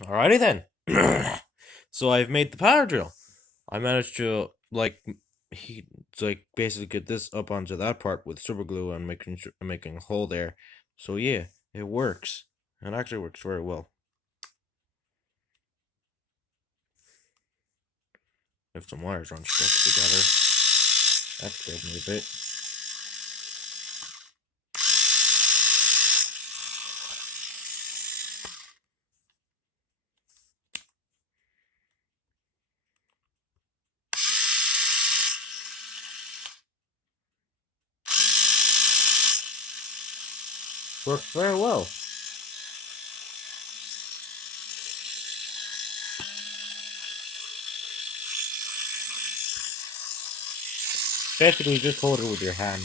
Alrighty then. So I've made the power drill. I managed to he basically get this up onto that part with super glue and making a hole there. So yeah, it works. It actually works very well. If some wires aren't stuck together, that scared me a bit. Works very well. Basically, just hold it with your hand.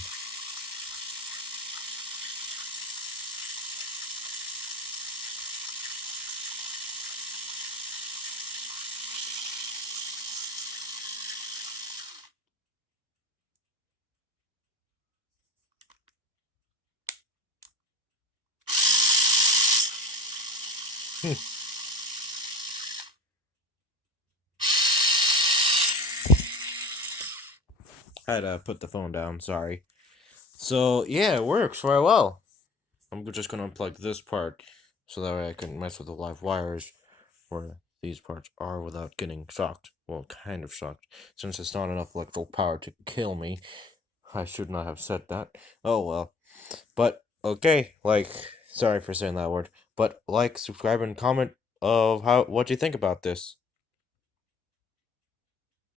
I had to put the phone down. Sorry. So yeah, it works very well. I'm just gonna unplug this part so that way I can mess with the live wires where these parts are without getting shocked. Well, kind of shocked. Since it's not enough electrical power to kill me. I should not have said that. Oh well. But okay, sorry for saying that word. But subscribe, and comment of what you think about this.